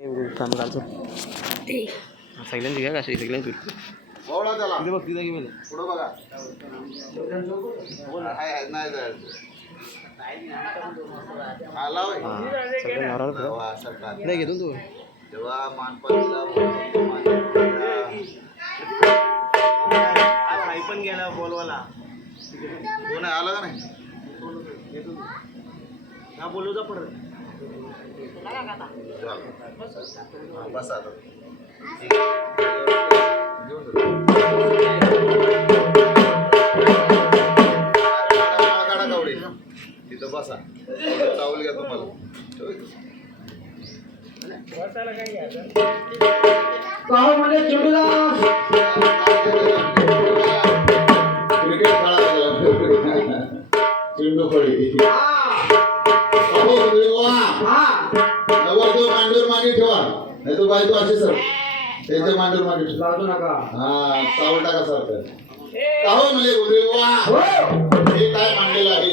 कामगारचं सगळ्यांनी घ्या का सगळ्यांनी बोला त्याला तिथे बघ तिथे गेले पुढं बघा नाही जायचं आला होय. तेव्हा सरकार नाही घेतो तू जेव्हा मानपातीला पण गेला बोलवाला कोण आलं का नाही हा बोलूचा पडत बस आता काढा कावडी तिथं बसा चावल घ्या तुम्हाला क्रिकेट खेळा चेंडू फळी नवर मांडूर मागे ठेवा नाही तो बायको असे सर त्याच्या मांडूर मागे ठेवा हा चावल टाका सारखं काहो म्हणजे बोलले वा हे काय मांडलेलं आहे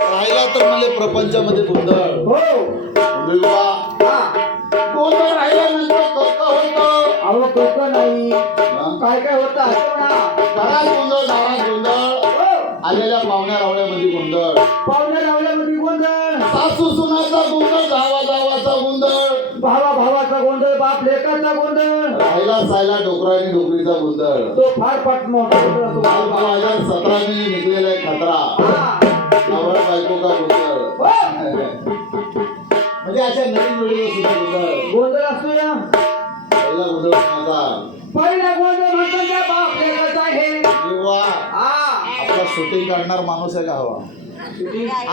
राहिला तर मला प्रपंचामध्ये गोंधळ गोंधळ राहिल्यानंतर होतं नाही काय काय होतं दारात गोंधळ आलेल्या पाहुण्या रावळ्यामध्ये गोंधळ सासू सुनाचा गोंधळ जावाचा गोंधळ भावाचा गोंधळ बाप लेकाचा गोंधळ राहिला सायला डोकराने डोकरीचा गोंधळ तो फार पट मोठा गोंधळ 2017 मध्ये निघलेला आहे खतरा नवरा बायको का गोंधळ म्हणजे अशा नवीन वेळेवर सुद्धा गोंधळ असतो या पहिला गोंधळ पहिला गोंधळ म्हणतो त्या बाप लेकाचा आहे किंवा आपला शूटिंग काढणार माणूस आहे का हवा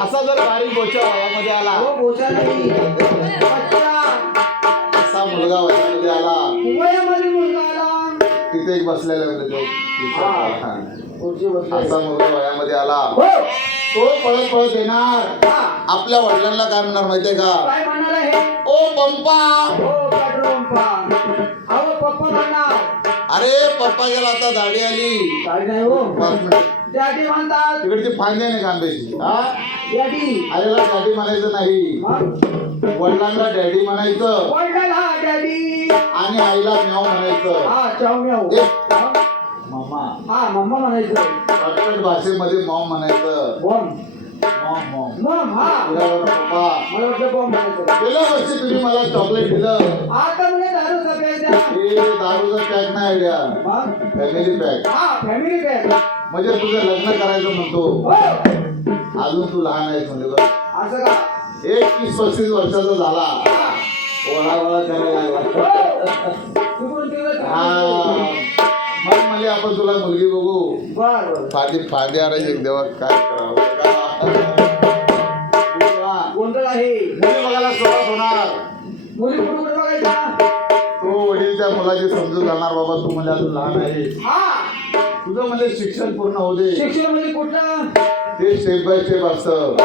असा जर बारीक बोचा वयामध्ये आला बोचा नाही असा मुलगा वयामध्ये आला वयामध्ये मुलगा आला तिथे एक बसलेला असा मुलगा वयामध्ये आला तो पळत येणार आपल्या वडिलांना काय म्हणणार माहितीये का काय म्हणाला हे ओ पंपा ओ पेट्रोल पंपा अहो पप्पा म्हणणार अरे पप्पा गेला आता दाढी आली काय नाही हो 5 मिनिट डॅडी म्हणतात तिकडची फांद्या नाही कांद्याची डॅडी आलेला डॅडी म्हणायचं नाही वडिलांना डॅडी म्हणायचं वडिलांना डॅडी आणि आईला म्याव म्हणायचं चाव म्याव मामा मम्मा म्हणायचं कटकट भाषेमध्ये मॉम म्हणायचं बॉम मॉम पप्पा मला वाटलं बॉम म्हणायचं गेल्या वर्षी तुम्ही मला चॉकलेट दिलं आता म्हणजे दारूचा पॅक द्या हे दारूचा पॅक नाही द्या फॅमिली पॅक फॅमिली पॅक म्हणजे तुझं लग्न करायचं म्हणतो अजून तू लहान आहेस म्हणजे असं का 21-35 वर्षाचा झाला ओळा करायला मग म्हणजे आपण तुला मुलगी बघू फांदी आणायची देवा काय करावं गोंधळ आहे मुली बघायला सुरुवात होणार मुली कुठे बघायचा तो वडील त्या मुलाची समजून जाणार बाबा तू म्हणजे अजून लहान आहे तुझं म्हणजे शिक्षण पूर्ण होऊ दे शिक्षण म्हणजे कुठलं ते स्टेप बाय स्टेप असतं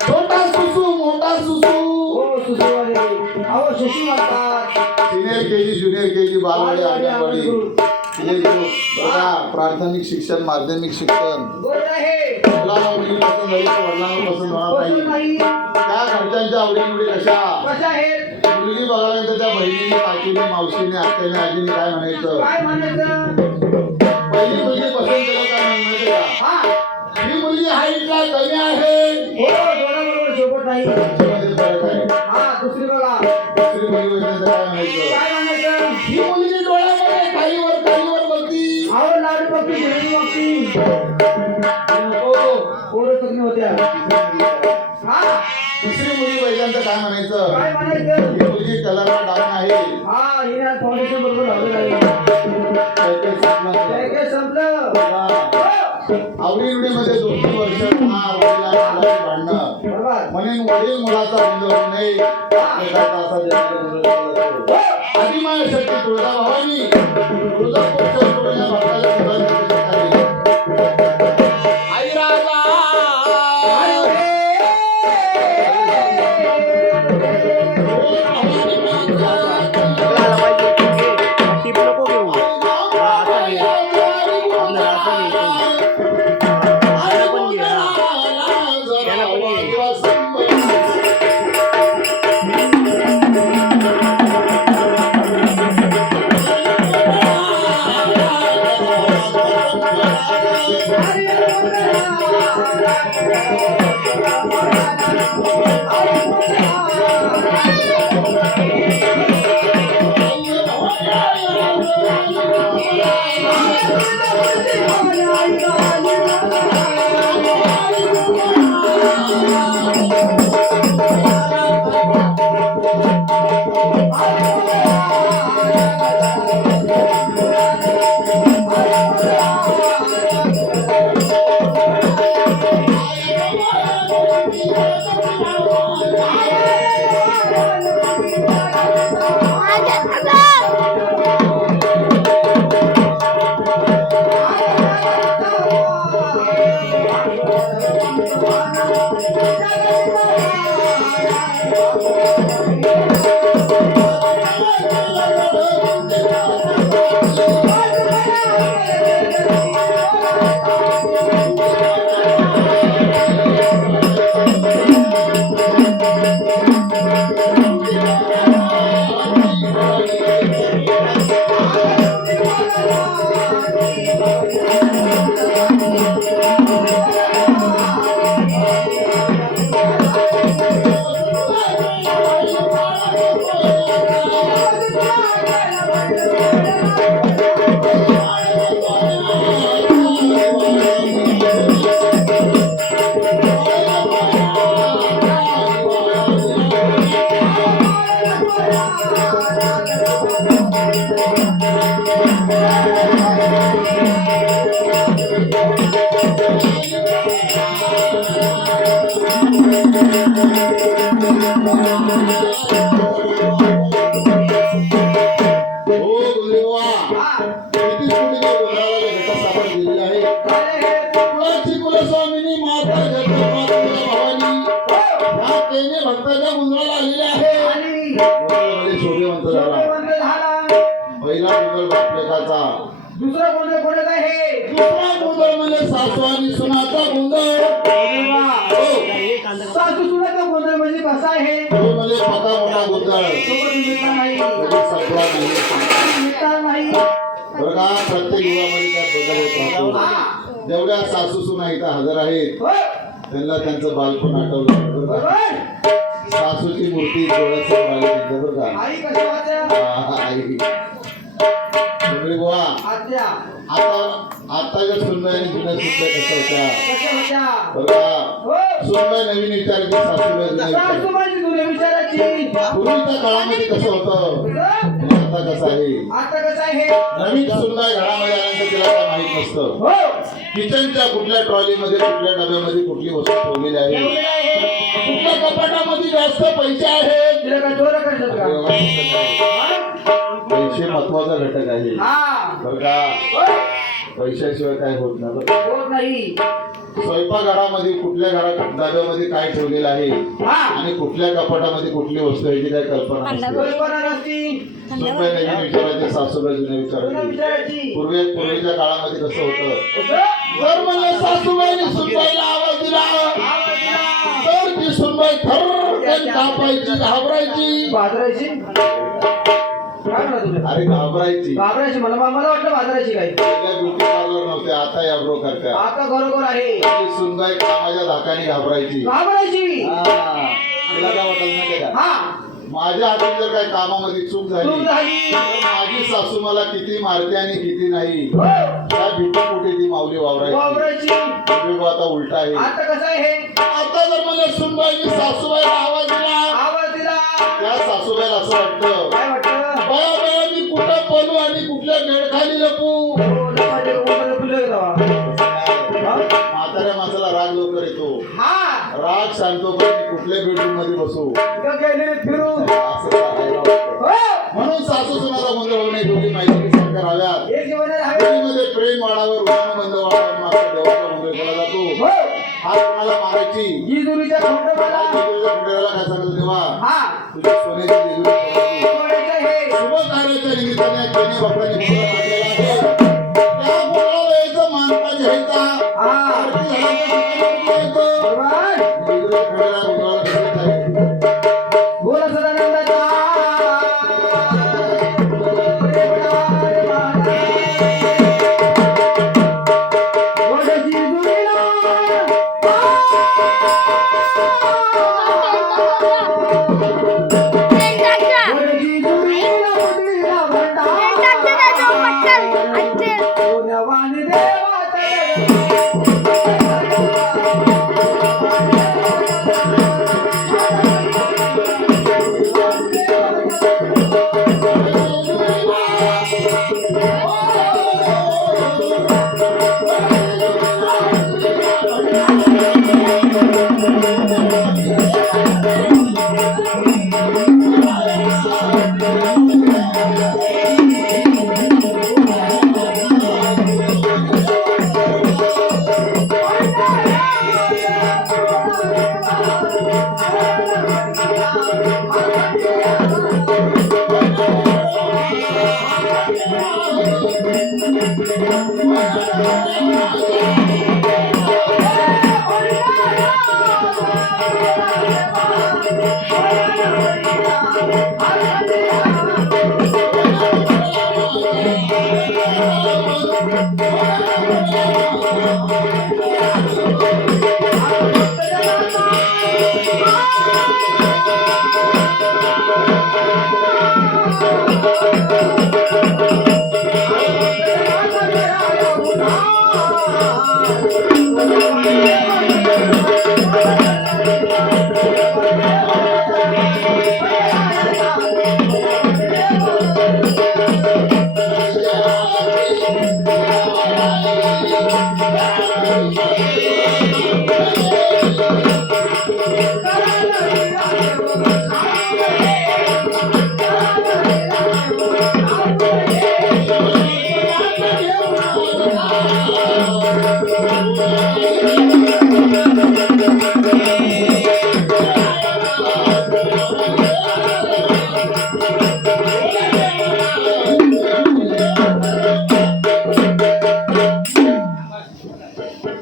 छोटा सुसू मोठा सुसू हो सुसूवाले अहो सुसू म्हणतात सिनियर केजी ज्युनियर केजी बालवाडी अंगणवाडी बघा प्राथमिक शिक्षण माध्यमिक शिक्षण मुलाला मुलगी पसंत झाली तर वडिलांना पसंत होणार नाही त्या घरच्यांच्या आवडीनिवडी कशा मुलगी बघाल्यानंतर त्या बहिणीने काकीने मावशीने आत्याने आजीने काय म्हणायचं पहिली मुलगी पसंत केलं काय माहिती का ही मुलगी हाईटला कमी आहे सोबत नाही दुसरी मुलगी काय म्हणायचं ही मुलगी डोळ्यामध्ये काहीवर बघती लाडू बघती होत्या दुसरी मुलगी पहिल्यांदा काय म्हणायचं ही मुलगी कलरला डाऊन आहे फाउंडेशन बरोबर संपलं आवडीनिवडीमध्ये 2-3 वर्ष भांडणं म्हणून वडील मुलाचा गोंधळ नाही आदिमाय शक्ती तुळजा भवानी तुळजापूरच्या तुळजा भक्ताच्या तुळजापूरच्या खाली. आई राजा आला पाहिजे टिप नको घेऊ असं घे आपलं असं घे त्याला पण घे त्याला पण घे पहिला मुघल बापलेकाचा दुसरा गोंधळ कोणाचा आहे दुसरा मुघल म्हणजे सासू आणि सुनाचा गोंधळ सासू सुनाचा गोंधळ म्हणजे कसा आहे तो म्हणजे पका मोठा गोंधळ तो कधी मिळणार नाही कधी संपला नाही मिळणार नाही बरं का प्रत्येक युगामध्ये त्यात बदल होत राहतो जेवढ्या सासू सुना इथं हजर आहेत हो, त्यांना त्यांचं बालपण आठवलं बरं का? बरोबर सासूची मूर्ती डोळ्यासमोर आली त्यांचं बरं का आई कशी वाटते आई सुनबाई बुवा आत्या आताच्या सुनबाई आणि जुन्या सुनबाई कशा होत्या कशा होत्या बरं का हो सुनबाई नवीन विचारायची सासूबाई जुन्या विचारायची सासूबाईची जुन्या विचाराची पूर्वीच्या काळामध्ये कसं होतं आणि आता कसं आहे आता कसं आहे नवीन सुनबाई घरामध्ये आल्यानंतर तिला काय माहित नसतं हो किचनच्या कुठल्या ट्रॉलीमध्ये कुठल्या डब्यामध्ये कुठली वस्तू ठेवलेली आहे एवढे आहे कुठल्या कपाटामध्ये जास्त पैसे आहेत तिला काय जोर करतात का पैसे महत्वाचा घटक आहे हा बरं का हो, पैशाशिवाय काय होत नाही होत नाही स्वयंपाकघरामध्ये कुठल्या घरात डब्यामध्ये काय ठेवलेलं आहे हा आणि कुठल्या कपाटामध्ये कुठली वस्तू आहे याची काय कल्पना नसते कल्पना नसती सुनबाई नवीन विचारायचे सासूबाई जुन्या जुन्या विचारायचे विचाराची पूर्वीच्या काळामध्ये कसं होतं कसं? जर म्हणलं सासूबाईने सुनबाईला आवाज दिला आवाज दिला. तर ती सुनबाई थर कापायची घाबरायची बाजरायची काय म्हणा तुझं अरे घाबरायची बाजरायची मला मला वाटलं बाजरायची काय पहिल्या ब्युटी पार्लर नव्हते आता या ब्रो करत्या आता घरोघर आहे ती सुनबाई कामाच्या धाकाने घाबरायची बाजरायची हा. तिला काय वाटत नाही का हा माझ्या हातून जर काही कामामध्ये चूक झाली चूक झाली. तर माझी सासू मला किती मारते आणि किती नाही हो, त्या भीती कुठे ती माऊली वावरायची बाजरायची पूर्वी आता उलटा आहे आता कसं आहे आता जर मला सुनबाईनी सासूबाईला आवाज दिला आवाज दिला त्या सासूबाईला असं वाटतं काय वाटतं बया बया मी कुठं पळू आणि कुठल्या बेडखाली लपू हो, लपाटे उघडं फुलं जावा. म्हाताऱ्या माणसाला राग लवकर येतो हा राग सांगतो पण मी कुठल्या बेडरूम मध्ये बसू इथं गेलेले फिरू असं सांगायला वाटतं. हो, म्हणून म्हणून सासू सुनाचा गोंधळ होऊ नये दोघी माहिती सरकार हव्यात एक जीवनात हवे दोघीमध्ये प्रेम वाढावं ऋणानुबंध वाढावं मागचा देवाचा गोंधळ केला जातो हो हात कोणाला मारायची जिजुरीच्या खंडोबाला जेजुरीच्या खंडेराला काय सांगितलं तेव्हा हा तुझ्या सोन्याची जेजुरी ठेवायची. सोन्याचं हे शुभ कार्याच्या निमित्ताने केने बापराने गोंधळ मांडलेला आहे त्या गोंधळाला यायचं मानता घ्यायचा हा आरती झाल्यानंतर यायचं. बरोबर जेजुरीच्या खंडेराला गोंधळाला कसं काय बोल सदानंदाचा बोल जिजुरीला बोल जिजुरीला बुद्धीला भंडार सोन्यावानी देवाचा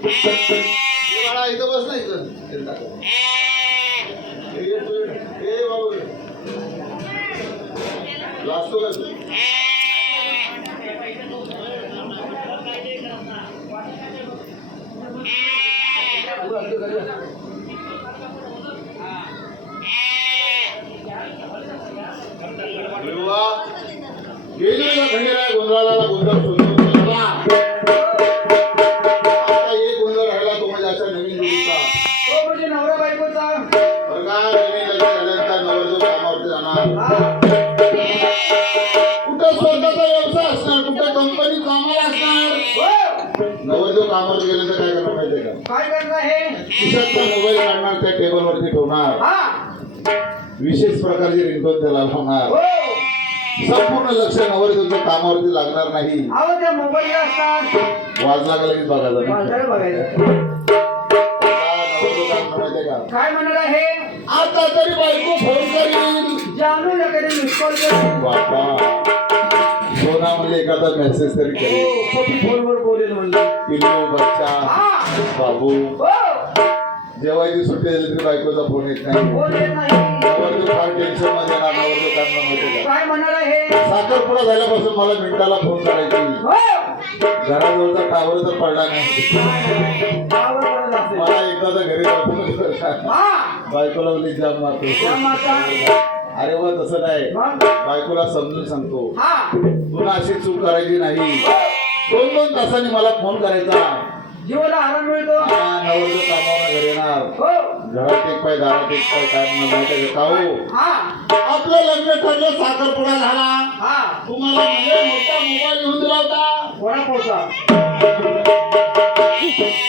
बाळा इथं बस ना इथं ए बाबू लाजतो का तू? देवा, जेजुरीच्या खंडेराया गोंधळाला गोंधळ शोधून दिला. आता एक गोंधळ राहिला तो म्हणजे अशा नवीन जोडीचा तो म्हणजे नवरा बायकोचा बरं का नवीन लग्न झाल्यानंतर नवरदेव कामावरती जाणार हा कुठं स्वतःचा व्यवसाय असणार कुठं कंपनी कामाला असणार हो नवरदेव कामावर गेल्यानंतर काय करणार माहितीये का काय करणार हे खिशातला मोबाईल काढणार त्या टेबलवरती ठेवणार हा विशेष प्रकारची रिंगटोन त्याला लावणार हो संपूर्ण लक्ष नवरदेवच्या कामावरती लागणार नाही अहो त्या मोबाईल असतात वाजला का लगेच बघायचा नाही. वाजळ बघायचं नवरदेव काय म्हणणार माहितीये का काय म्हणणार आहे आता तरी बायको फोन करील जानू याकडे मिस कॉल कर बापा सोना म्हणजे एखादा मेसेज तरी हो करेल पती फोनवर बोलेल म्हणलं पिल्लू बच्चा हा बाबू हो जेवायची सुट्टी झाली तरी बायकोचा फोन येत नाही बोल येत नाही नवरदेव फार टेन्शन मध्ये येणार नवरदेव काय म्हणणार माहितीये का काय म्हणणार आहे साखरपुडा झाल्यापासून मला मिनिटाला फोन करायची हो घराजवळचा टावर तर पडला नाही आवाज करत असेल. मला एकदा तर घरी जाऊन हा बायकोला बोलली जाम मारतो त्या माता अरे वा तसं नाही मग बायकोला समजून सांगतो हा पुन्हा अशी चूक करायची नाही 2-2 तासांनी मला फोन करायचा जीवाला आराम मिळतो नवरदेव कामावर घरी येणार हो घरात एक पाय दारात एक पाय काय म्हणणार माहितीये का हो हा आपलं लग्न ठरलं साखरपुडा झाला हा तुम्हाला म्हणजे मोठा मोबाईल घेऊन दिला होता वडापावचा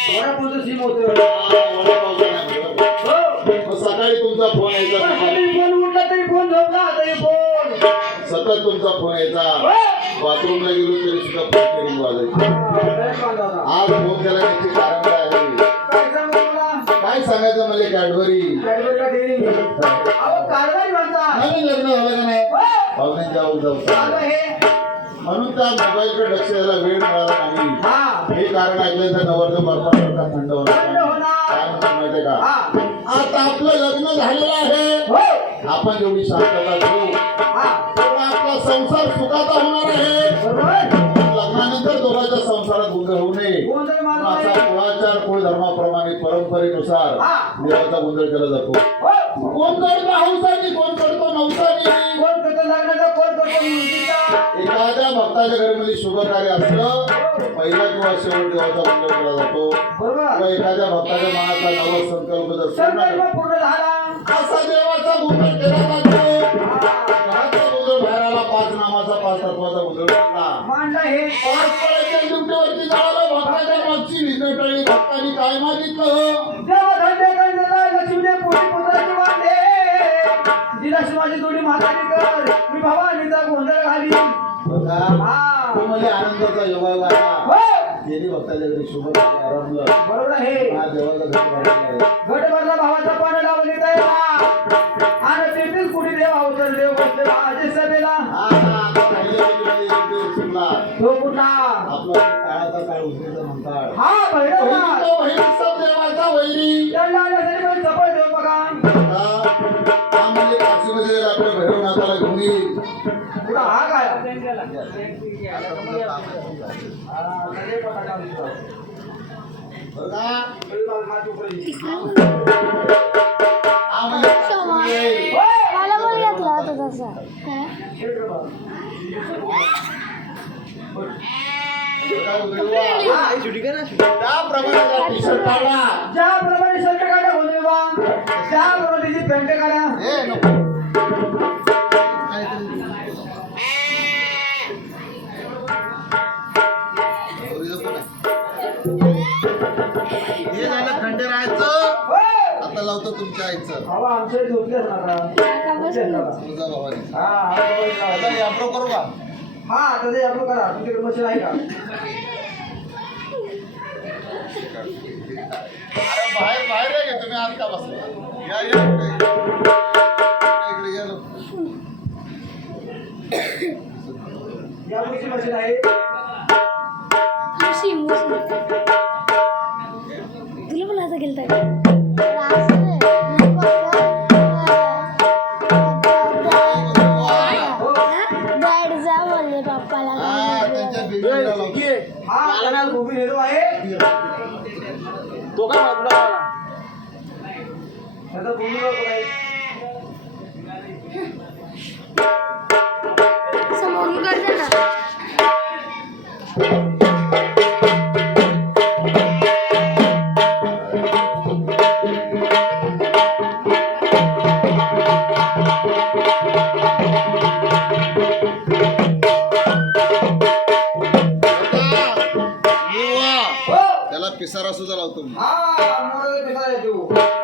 वडापावचं सिम होतं वडापावचा नाही म्हणलं. हो मग सकाळी तुमचा फोन यायचा पण कधी फोन उठला तरी फोन झोपला तरी फोन सतत तुमचा फोन यायचा बाथरूमला गेलो तरी सुद्धा फोन रिंग वाजायची आज फोन केला त्याचे कारण काय आहे काय सांगायचं मला कॅडबरी नवीन लग्न झालं का नाही पाहुणे जाऊ जाऊ म्हणून त्या मोबाईलकडे लक्ष द्यायला वेळ मिळाला नाही हे कारण ऐकलं तर नवरदेव बर्फासारखा थंड होणार काय म्हणतात माहितीये का आता आपलं लग्न झालेलं आहे आपण एवढी शांतता घेऊ आपला संसार सुखाचा होणार आहे लग्नानंतर दोघांच्या संसारात गोंधळ होऊ नये असा कुळाचार कुळ धर्माप्रमाणे परंपरेनुसार देवाचा गोंधळ केला जातो कोण करतो हौसानी कोण करतो नवसानी एखाद्या भक्ताच्या घरामध्ये शुभ कार्य असलं पहिला किंवा शेवट देवाचा गोंधळ केला जातो किंवा एखाद्या भक्ताच्या मनाचा नवा संकल्प जर पूर्ण झाला असा देवाचा गोंधळ केला जातो घराचा गोंधळ बाहेर आला पाच नामाचा पाच तत्वाचा गोंधळ काढला परस्पराच्या ड्युटीवरती जावं भक्ताच्या मागची विघ्न टळली भक्तांनी काय मागितलं माझी जोडी म्हातारी कर मी भवानीचा गोंधळ घाली आनंदाचा योगा गेली भक्ताच्या घरी शुभ आरंभलं बरोबर आहे देवाचा घट भरला भावाचा पाणी लावून येत आणि तेथील कुठे देव अवतर देव बसले माझे सभेला तो कुठला आपला काळाचा काळ उजवीचा म्हणतात हा देवाचा वैरी चपळ देव बघा म्हणजे काशीमध्ये आपल्या भैरवनाथाला घेऊन येईल पुढा हा काय मला पण घेतला होता तसा ज्याप्रमाणे शर्ट काढा होते बा त्याप्रमाणे तिची पॅन्ट काढा हे झालं खंडेरायचं आता लावतो तुमच्या आईचं बाबा आमच्या झोपलेच ना तुझा भावाने हा याप्रो करू का हा आता ते आपण करा तुमच्याकडे मशीन आहे का अरे बाहेर बाहेर आहे तुम्ही आत का बसला या या इकडे या या मशीन आहे तुला पण असं गेलता डॅड जा बोलले पप्पाला हा ना गोबी नेतो आहे तो काय बाजूला त्याचा भूमीवर समोरून करते ना त्याला पिसारा सुद्धा लावतो मी हा मोर पिसा येतो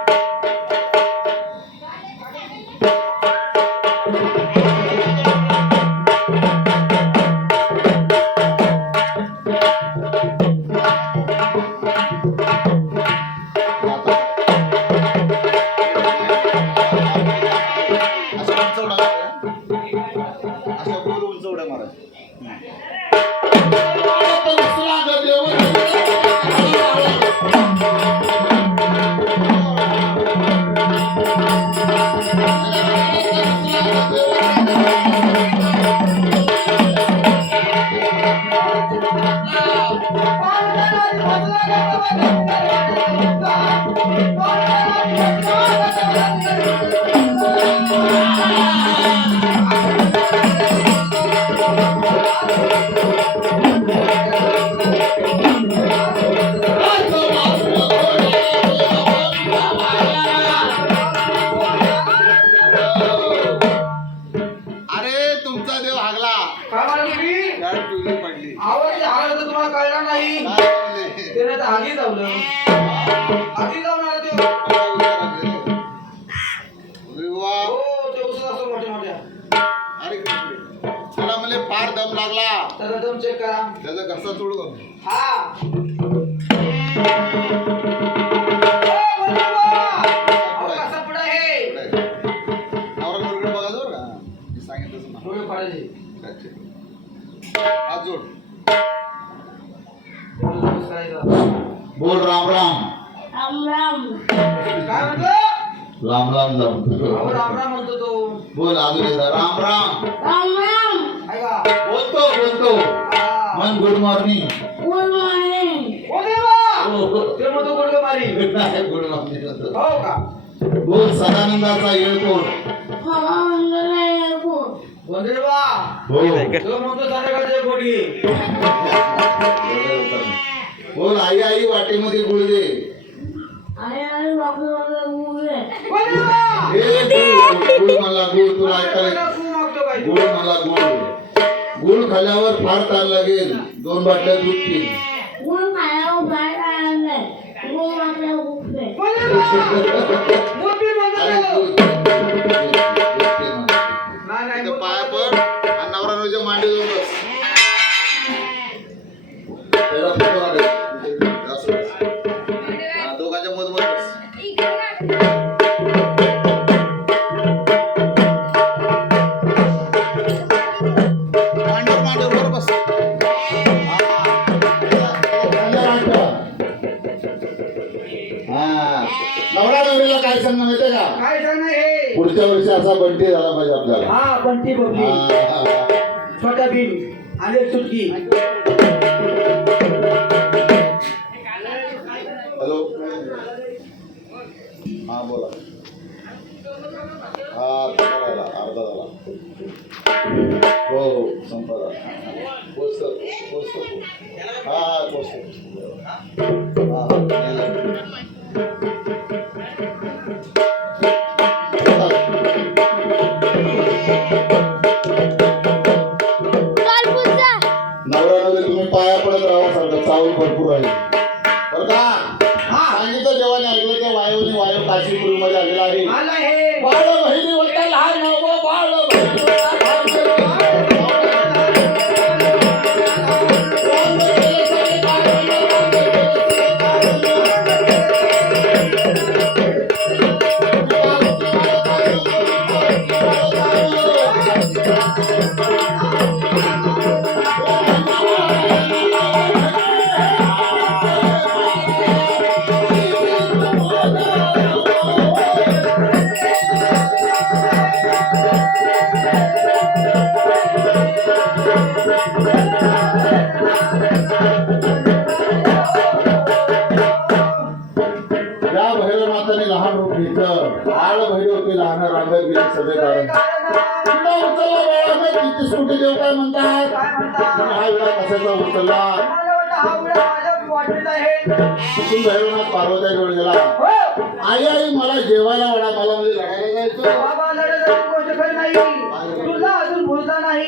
आधी जाऊन आला ते हो ते उसत असतो मोठ्या मोठ्या अरे त्याचा दम चेक करा. त्याचा कसा तोड करू हा. बोल बाबा. अहो, कसा पुढं आहे? नवरा नवरीकडे बघायचं बरं का मी सांगितलं तसं ना. डोळे फाडायचे. अच्छा. हात जोड डोळे करायचं. बोल राम राम राम राम. काय म्हणतो? राम राम अहो, जाऊ राम राम म्हणतो तो. बोल अजून एकदा राम राम राम राम. ऐका. बोलतो हा. मन गुड मॉर्निंग गुड मॉर्निंग. ओ देवा. ते म्हणतो गुडघे मारी. गुड मॉर्निंग हो का? बोल सदानंदाचा येळकोट हवा मंगल एअरपोर्ट. गोंधळवा. हो तो म्हणतो संध्याकाळचे पोटी. बोल आई आई वाटेमध्ये गुळ दे आणि डॉक्टर बोलले गोंधळवा. गुळ मला गुळ तुला ऐकायला तू मागतो काय? गुळ मला गुळ खाल्यावर फार ताण लागेल 2 बाटल्या दूध पी गुड खायला बाहेर आले गुड आपल्या गुप्ते. गोंधळवा. मोठी अरे म्हणतो. दूध पी ना. नाही नाही. इथं पाया पड आणि नवरा नवरीच्या मांडी जाऊन बस त्याला फोटो आले. असं बस. हा, दोघांच्या मधोमध बस मांडीवर वर बस हा नवरा नवरीला काय सांगणं माहितीये का काय सांगणं हे? पुढच्या वर्षी असा बर्थडे झाला पाहिजे आपल्याला हा, बंटी बबली. हा. छोटा भीम आणि एक चुटकी. हॅलो हा बोला हा राहिला अर्धा झाला हो संपला पोचतो हा पोचतो काल पुढचा. नवरा नवरी तुम्ही पाया पडत राहा सारखं चावल भरपूर आहे बरं का सांगितलं जेव्हा ऐकलं त्या वायू काशीपुरीमध्ये आलेला आहे आला हे. बाळ बहिणी वट्टा लहान नव बाळ बहिणी या भैरवनाथाने लहान रूप घेतलं बाळ भैरवते लहान रांगत गेली सगळे कारण तुला उचलला बाळाने किती सुटी देव काय म्हणतात काय म्हणता? तुम्ही हा वेळा कशाचा उचलला मला वाटतं हा उडा माझ्या वाटेत आहे. तिथून भैरवनाथ पार्वत्या जवळ गेला हो. आई आई मला जेवायला वाढा मला म्हणजे लढायला जायचं बाबा लढायची गोष्ट खरी नाही. तुला अजून भूलता नाही.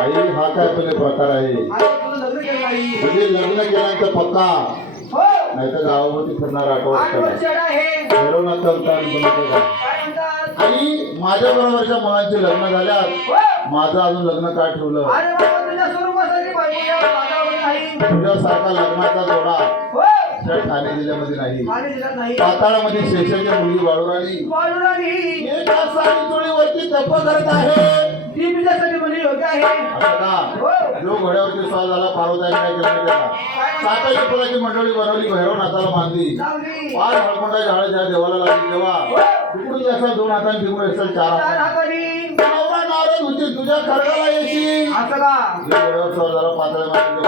आई हा काय तुझे प्रकार आहे आता तुझं लग्न केलं नाही. म्हणजे लग्न केल्यानंतर पक्का हो. नाही तर गावामध्ये फिरणार 8 आठ वर्ष वर्ष आहे. भैरवनाथचा अवतार बनतो का काय म्हणतात? आणि माझ्या बरोबरच्या मुलांचे लग्न झाल्यात हो. माझं अजून लग्न का ठेवलं अरे बाबा तुझ्या स्वरूपासाठी बायको या वातावरण नाही. तुझ्यासारखा लग्नाचा जोडा हो. त्या ठाणे जिल्ह्यामध्ये नाही आणि दिला नाही. पाताळामध्ये शेषाच्या मुलगी वाळूराणी वाढू नाही. एका साडी चोळीवरती तप करत आहे ती तुझ्यासाठी म्हणजे योग्य आहे. असं का जो घोड्यावरती स्वार झाला पार्वताने काय केलं माहिती आहे का साताची फुलाची मंडळी बनवली भैरवनाथाला बांधली चांगली. पाच हळकुंडा झाड ज्या देवाला लागली तेव्हा तिकडून असा 2 हातांनी तिकडून असेल 4 चार हातांनी हातांनी. नवरा नाराज होती तुझ्या खडगाला येशील असं का? जो घोड्यावर स्वार झाला पाताळामध्ये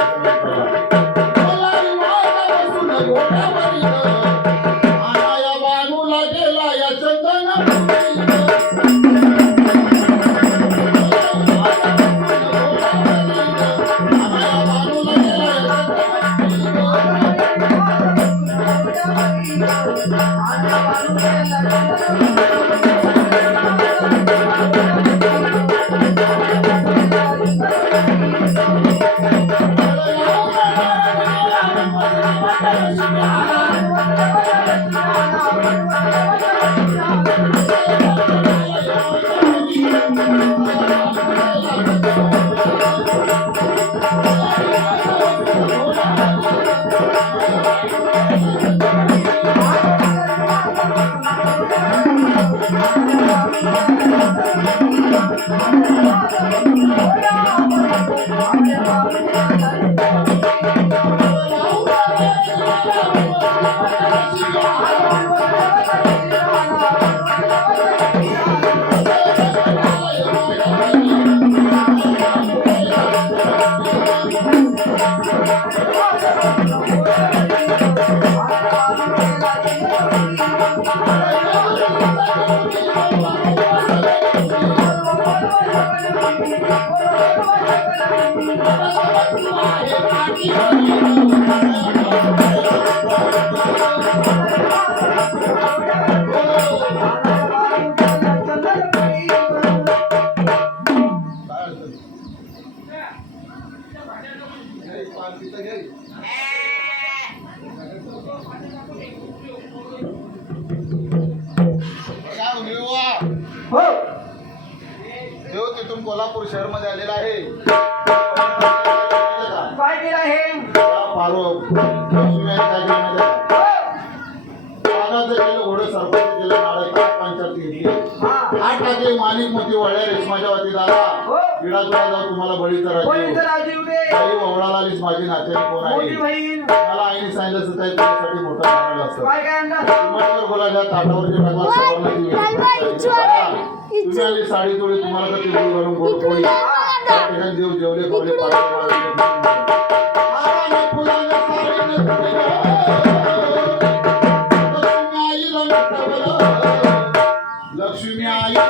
आया बाजूला गेला या चंदना हो देव तिथून कोल्हापूर शहर मध्ये आलेला आहे. काय केलं आहे घोडं सरपंच केलं नाळं पंचायत घेतली. आठ टाकले मालिक मोती वळल्या रेशमाच्या वती दादा विडा तुला जाऊ तुम्हाला बळीचा कोणीचं राजी राजीव दे काही ओवळाला आलीस माझी नात्याने कोण मोठी आहे बहीण मला आईने सांगितलं असतं त्या तुझ्यासाठी मोठं झालेलं असतं. काय काय आणलं किंमतवर बोलायच्या ताटावरची टाकला सर्वांना दिली. तुम्ही आली साडी तोडी तुम्हाला तर ती गोड घालून गोड पोळी त्या ठिकाणी देव जेवले पावले लक्ष्मी आईला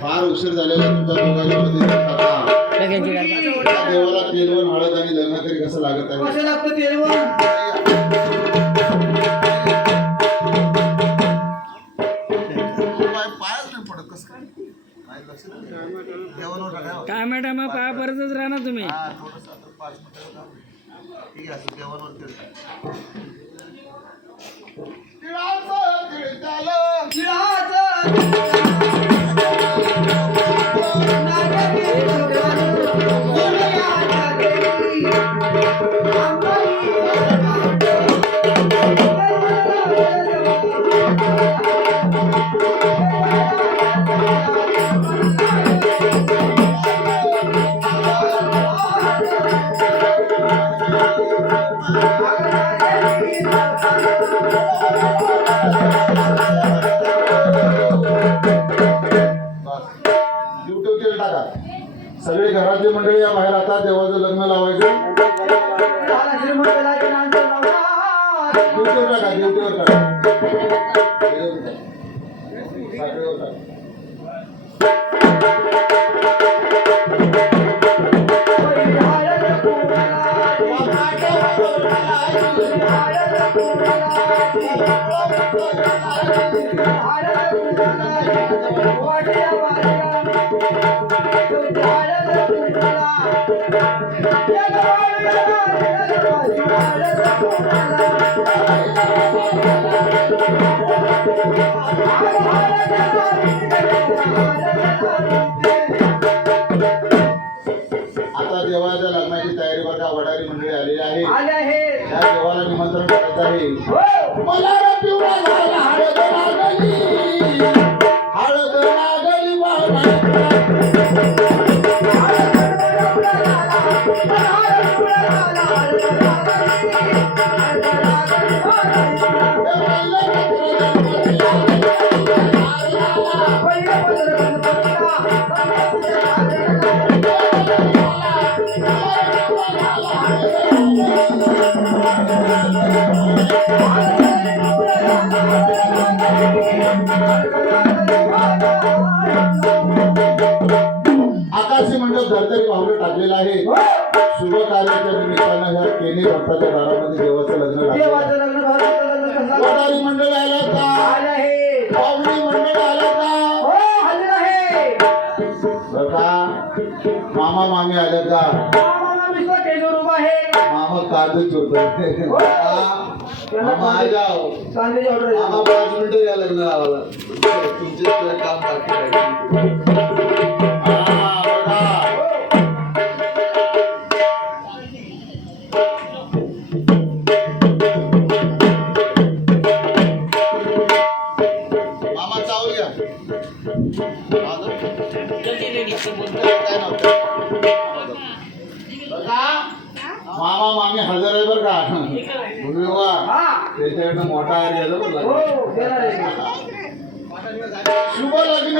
फार उशीर झालेला तुमच्या देवाला तेलवण हळद आणि लग्न तरी कसं लागत आहे कसं लागतं तेलवण काय मॅडम पाया परतच राहणार तुम्ही ठीक आहे जेवणावर सगळे घरातली मंडळी या बाहेर आता देवाचं लग्न लावायचं ड्युटीवर टाका ड्युटीवर टाका साखरेवर टाका आता देवाच्या लग्नाची तयारी बघा वडारी मंडळी आलेली आहे आले आहे त्या देवाला निमंत्रण करायचं आहे हो मला रे पिवळा झाला हळद लागली हळद लागली आकाशी मंडप धरतरी पावलं टाकलेलं आहे शुभ कार्याच्या निमित्तानं ह्या केनी भक्ताच्या दारामध्ये देवाचं लग्न लागलं देवाचं लग्न भावाचं लग्न कसं झालं? वडारी मंडळ आलं का आले आहे पावली मंडळ आलं का हो हजर आहे बघा मामा मामी आलं का मामा विश्व टेजवर उभा आहे मामा काजू चोरतोय मामा आ जाओ कांद्याची ऑर्डर मामा 5 मिनिटं या लग्न लावायला तुमचे काम बाकी राहील मामा चावल घ्या मामा मामी हजर आहे बरं का तुम्ही बघा हा त्याच्याकडनं मोठा आर्य हो देणार आहे शुभ लग्न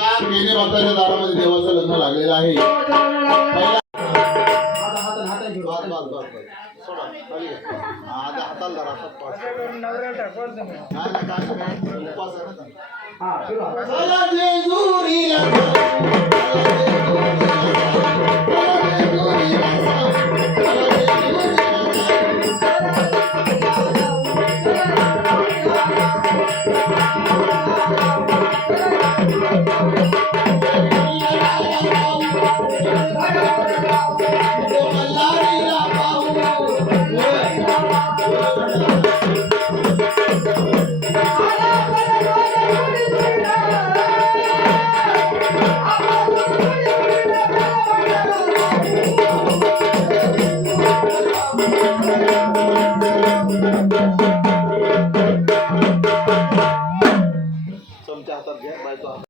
दारामध्ये देवाचं लग्न लागलेलं आहे आता हाताला धरा, हातात पाच. हा चला जेजुरीला